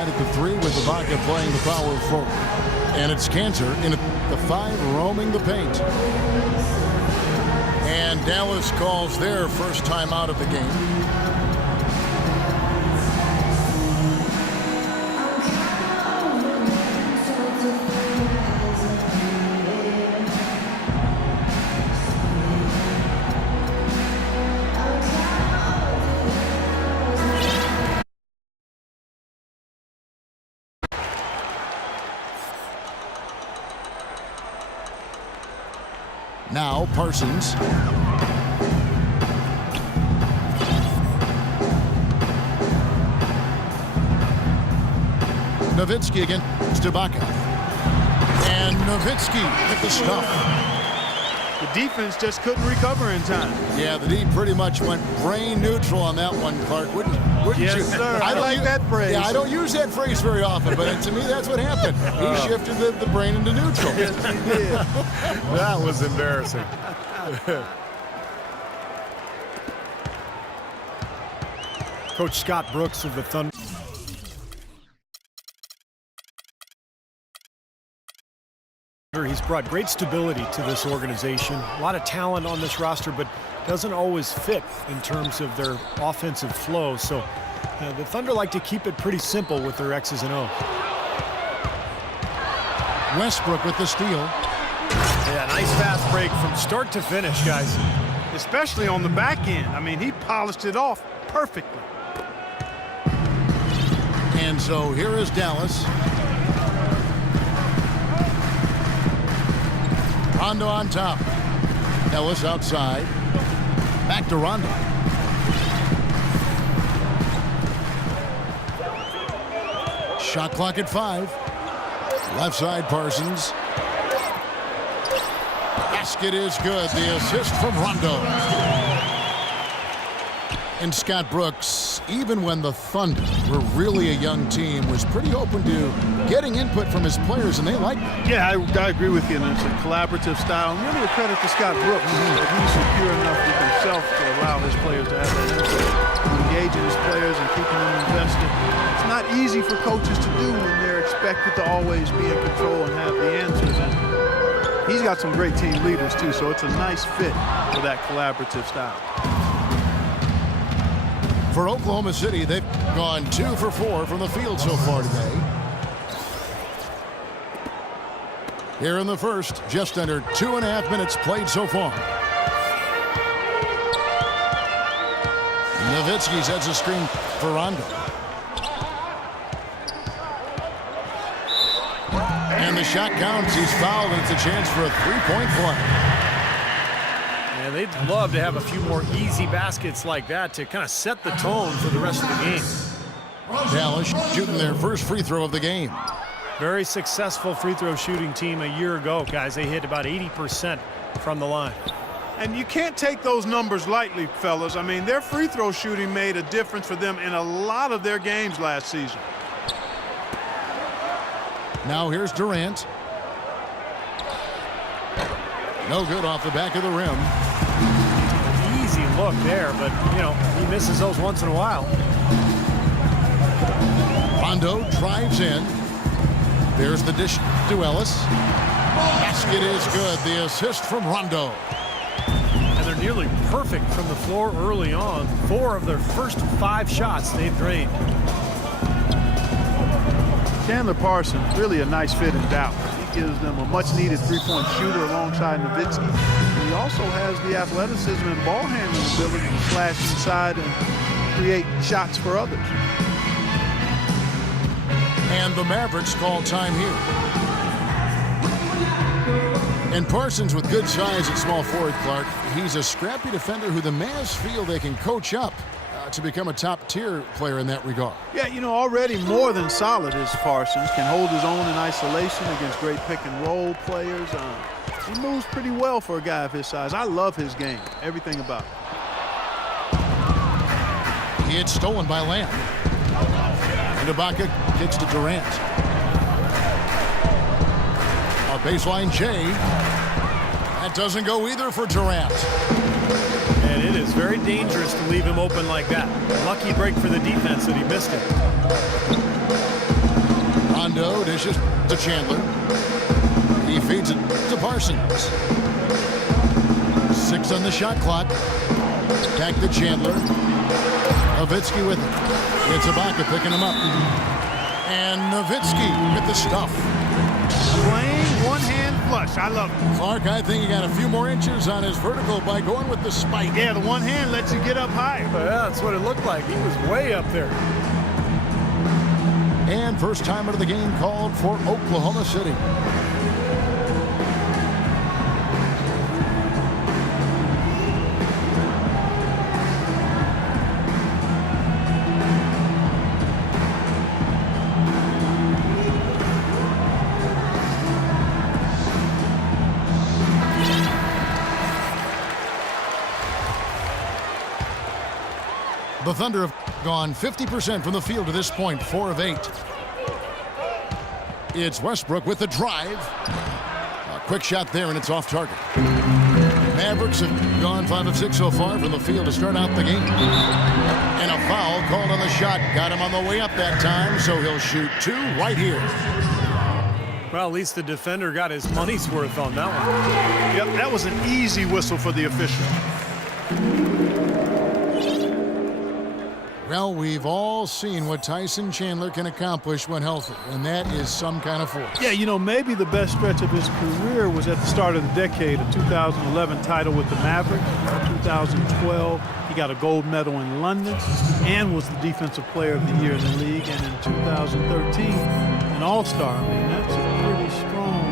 At the 3 with Ibaka playing the power forward. And it's Cantor in the 5 roaming the paint. And Dallas calls their first time out of the game. Now Parsons. Nowitzki against Ibaka. And Nowitzki with the stuff. The defense just couldn't recover in time. Yeah, the D pretty much went brain neutral on that one, Clark. Wouldn't yes, you? Sir. I like that phrase. Yeah, I don't use that phrase very often, but to me that's what happened. He shifted the brain into neutral. Yes, he did. That was embarrassing. Coach Scott Brooks of the Thunder. He's brought great stability to this organization. A lot of talent on this roster, but doesn't always fit in terms of their offensive flow. So the Thunder like to keep it pretty simple with their X's and O's. Westbrook with the steal. Yeah, nice fast break from start to finish, guys. Especially on the back end. I mean, he polished it off perfectly. And so here is Dallas. Rondo on top. Ellis outside. Back to Rondo. Shot clock at 5. Left side Parsons. Basket is good. The assist from Rondo. And Scott Brooks, even when the Thunder were really a young team, was pretty open to getting input from his players, and they liked it. Yeah, I agree with you. And it's a collaborative style. And really a credit to Scott Brooks that he's secure enough with himself to allow his players to have that input, engaging his players and keeping them invested. It's not easy for coaches to do when they're expected to always be in control and have the answers. And he's got some great team leaders, too, so it's a nice fit for that collaborative style. For Oklahoma City, they've gone 2 for 4 from the field so far today. Here in the first, just under 2.5 minutes played so far. Nowitzki sets a screen for Rondo. And the shot counts. He's fouled, and it's a chance for a three-point play. And they'd love to have a few more easy baskets like that to kind of set the tone for the rest of the game. Dallas shooting their first free throw of the game. Very successful free throw shooting team a year ago, guys. They hit about 80% from the line. And you can't take those numbers lightly, fellas. I mean, their free throw shooting made a difference for them in a lot of their games last season. Now here's Durant. No good off the back of the rim. Easy look there, but, you know, he misses those once in a while. Rondo drives in. There's the dish to Ellis. Basket is good. The assist from Rondo. And they're nearly perfect from the floor early on. 4 of their first 5 shots they've drained. Chandler Parsons, really a nice fit in Dallas. He gives them a much-needed three-point shooter alongside Nowitzki. He also has the athleticism and ball handling ability to slash inside and create shots for others. And the Mavericks call time here. And Parsons with good size at small forward, Clark. He's a scrappy defender who the Mavs feel they can coach up to become a top-tier player in that regard. Yeah, you know, already more than solid is Parsons. Can hold his own in isolation against great pick-and-roll players. He moves pretty well for a guy of his size. I love his game, everything about it. He had stolen by Lamb. And Ibaka kicks to Durant. A baseline J. That doesn't go either for Durant. And it is very dangerous to leave him open like that. Lucky break for the defense that he missed it. dishes to Chandler. He feeds it to Parsons. 6 on the shot clock. Back to Chandler. Nowitzki with it. It's Ibaka picking him up. And Nowitzki with the stuff. Playing one-hand flush. I love it. Clark, I think he got a few more inches on his vertical by going with the spike. Yeah, the one hand lets you get up higher. Yeah, that's what it looked like. He was way up there. And first time out of the game called for Oklahoma City. The Thunder have gone 50% from the field to this point, 4 of 8. It's Westbrook with the drive. A quick shot there, and it's off target. Mavericks have gone 5 of 6 so far from the field to start out the game. And a foul called on the shot. Got him on the way up that time, so he'll shoot 2 right here. Well, at least the defender got his money's worth on that one. Yep, that was an easy whistle for the official. Well, we've all seen what Tyson Chandler can accomplish when healthy, and that is some kind of force. Yeah, you know, maybe the best stretch of his career was at the start of the decade, a 2011 title with the Mavericks. In 2012, he got a gold medal in London and was the Defensive Player of the Year in the league. And in 2013, an All-Star. I mean, that's a pretty strong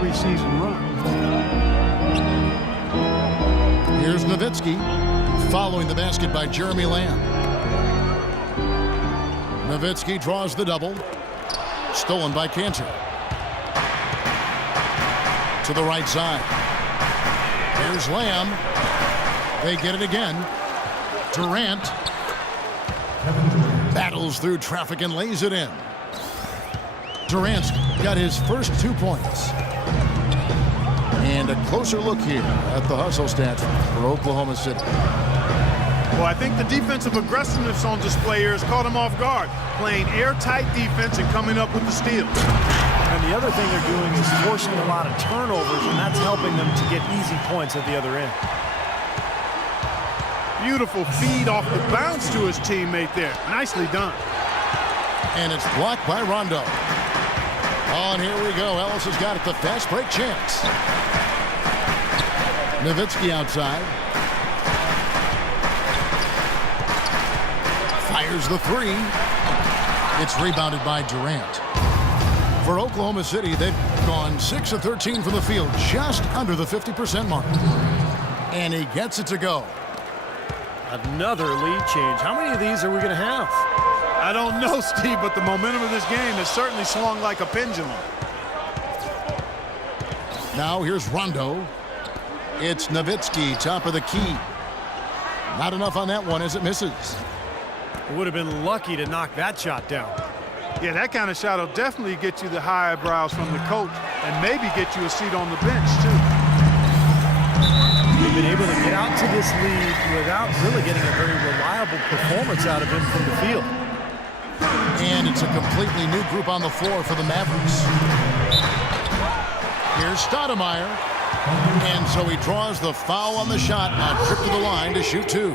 3-season run. Here's Nowitzki, following the basket by Jeremy Lamb. Nowitzki draws the double. Stolen by Cantor. To the right side. Here's Lamb. They get it again. Durant battles through traffic and lays it in. Durant's got his first 2 points. And a closer look here at the hustle stats for Oklahoma City. Well, I think the defensive aggressiveness on display here has caught him off guard, playing airtight defense and coming up with the steals. And the other thing they're doing is forcing a lot of turnovers, and that's helping them to get easy points at the other end. Beautiful feed off the bounce to his teammate there. Nicely done. And it's blocked by Rondo. Oh, and here we go. Ellis has got it. The fast break chance. Nowitzki outside. Fires the 3. It's rebounded by Durant. For Oklahoma City, they've gone 6 of 13 from the field, just under the 50% mark. And he gets it to go. Another lead change. How many of these are we going to have? I don't know, Steve, but the momentum of this game has certainly swung like a pendulum. Now here's Rondo. It's Nowitzki, top of the key. Not enough on that one as it misses. Would have been lucky to knock that shot down. Yeah, that kind of shot will definitely get you the high eyebrows from the coach and maybe get you a seat on the bench, too. We've been able to get out to this lead without really getting a very reliable performance out of him from the field. And it's a completely new group on the floor for the Mavericks. Here's Stoudemire. And so he draws the foul on the shot, a trip to the line to shoot 2.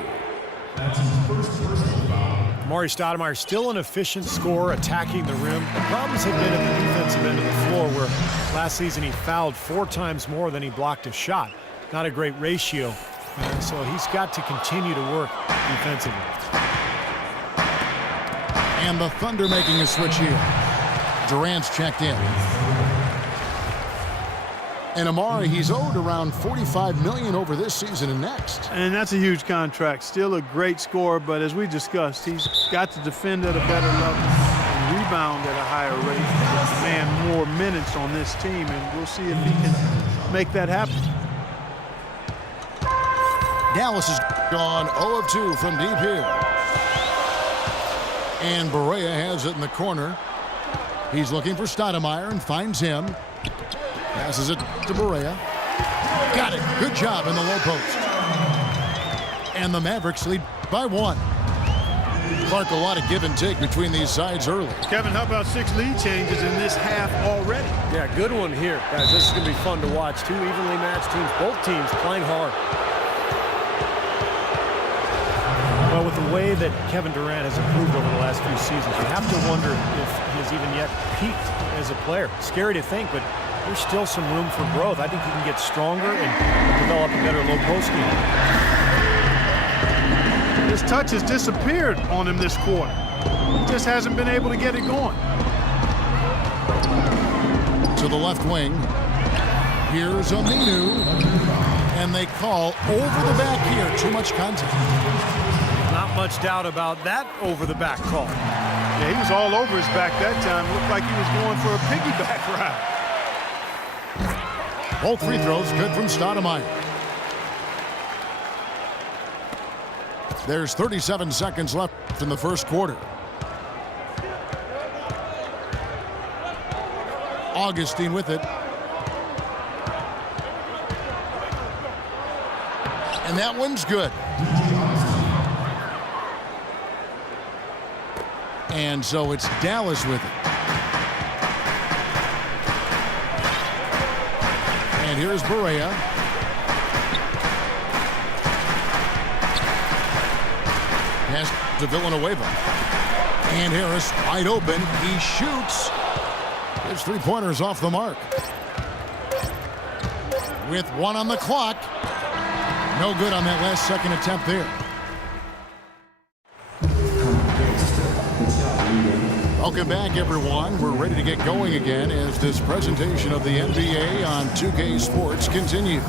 Amar'e Stoudemire still an efficient scorer, attacking the rim. The problems have been at the defensive end of the floor, where last season he fouled 4 times more than he blocked a shot. Not a great ratio, so he's got to continue to work defensively. And the Thunder making a switch here. Durant's checked in. And Amar'e, he's owed around $45 million over this season and next. And that's a huge contract. Still a great scorer, but as we discussed, he's got to defend at a better level and rebound at a higher rate to demand more minutes on this team, and we'll see if he can make that happen. Dallas has gone 0 of 2 from deep here. And Barea has it in the corner. He's looking for Stoudemire and finds him. Passes it to Barea. Got it. Good job in the low post. And the Mavericks lead by 1. Clark, a lot of give and take between these sides early. Kevin, how about 6 lead changes in this half already? Yeah, good one here. Guys, this is going to be fun to watch. Two evenly matched teams, both teams playing hard. Well, with the way that Kevin Durant has improved over the last few seasons, you have to wonder if he has even yet peaked as a player. Scary to think, but there's still some room for growth. I think he can get stronger and develop a better low post game. His touch has disappeared on him this quarter. He just hasn't been able to get it going. To the left wing. Here's Aminu. And they call over the back here. Too much contact. Not much doubt about that over-the-back call. Yeah, he was all over his back that time. Looked like he was going for a piggyback route. Both free throws good from Stoudemire. There's 37 seconds left in the first quarter. Augustine with it. And that one's good. And so it's Dallas with it. And here's Barea. Pass to Villanueva. And Harris wide open. He shoots. His three-pointers off the mark. With 1 on the clock. No good on that last second attempt there. Welcome back, everyone. We're ready to get going again as this presentation of the NBA on 2K Sports continues.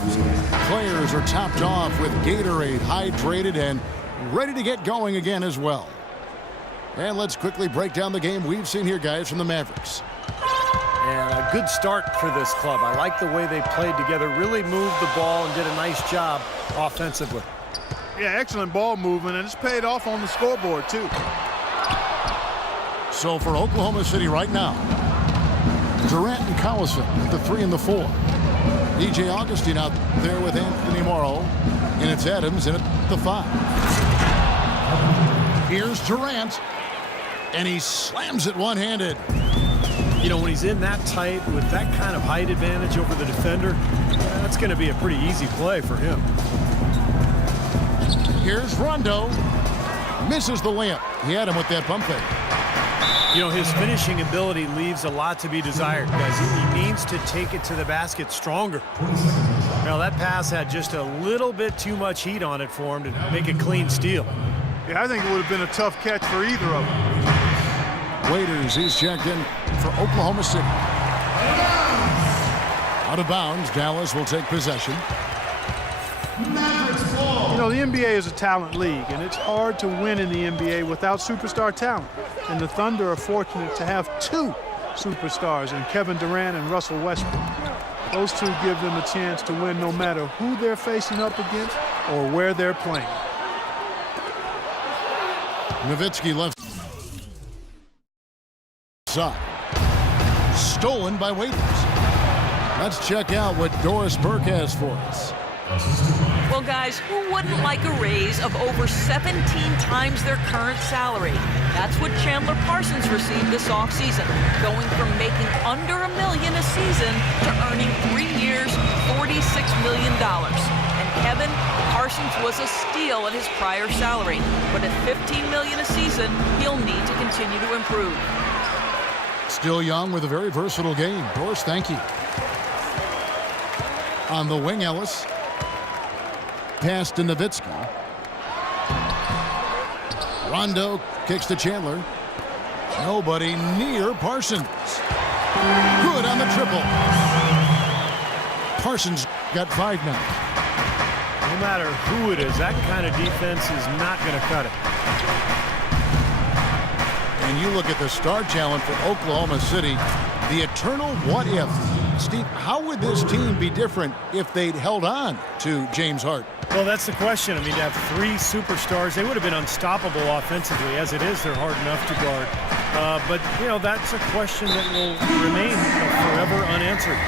Players are topped off with Gatorade, hydrated, and ready to get going again as well. And let's quickly break down the game we've seen here, guys, from the Mavericks. And a good start for this club. I like the way they played together, really moved the ball and did a nice job offensively. Yeah, excellent ball movement, and it's paid off on the scoreboard, too. So for Oklahoma City right now, Durant and Collison at the 3 and the 4. DJ Augustine out there with Anthony Morrow. And it's Adams in at the 5. Here's Durant. And he slams it one-handed. You know, when he's in that tight with that kind of height advantage over the defender, that's going to be a pretty easy play for him. Here's Rondo. Misses the layup. He had him with that bump fake. You know, his finishing ability leaves a lot to be desired, guys. He needs to take it to the basket stronger. Now, that pass had just a little bit too much heat on it for him to make a clean steal. Yeah, I think it would have been a tough catch for either of them. Waiters, he's checked in for Oklahoma City. Out of bounds, Dallas will take possession. You know, the NBA is a talent league, and it's hard to win in the NBA without superstar talent. And the Thunder are fortunate to have 2 superstars in Kevin Durant and Russell Westbrook. Those 2 give them a chance to win no matter who they're facing up against or where they're playing. Nowitzki left side. Stolen by Waiters. Let's check out what Doris Burke has for us. Well, guys, who wouldn't like a raise of over 17 times their current salary? That's what Chandler Parsons received this offseason, going from making under $1 million a season to earning 3 years, $46 million. And Kevin, Parsons was a steal at his prior salary, but at $15 million a season, he'll need to continue to improve. Still young with a very versatile game. Doris, thank you. On the wing, Ellis. Pass to Nowitzki. Rondo kicks to Chandler. Nobody near Parsons. Good on the triple. Parsons got 5 now. No matter who it is, that kind of defense is not going to cut it. And you look at the star talent for Oklahoma City, the eternal what if. Steve, how would this team be different if they'd held on to James Harden? Well, that's the question. I mean, to have 3 superstars, they would have been unstoppable offensively. As it is, they're hard enough to guard. But, you know, that's a question that will remain forever unanswered.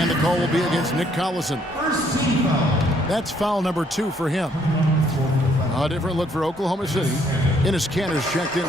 And the call will be against Nick Collison. That's foul number 2 for him. A different look for Oklahoma City. Enes Kanter's checked in.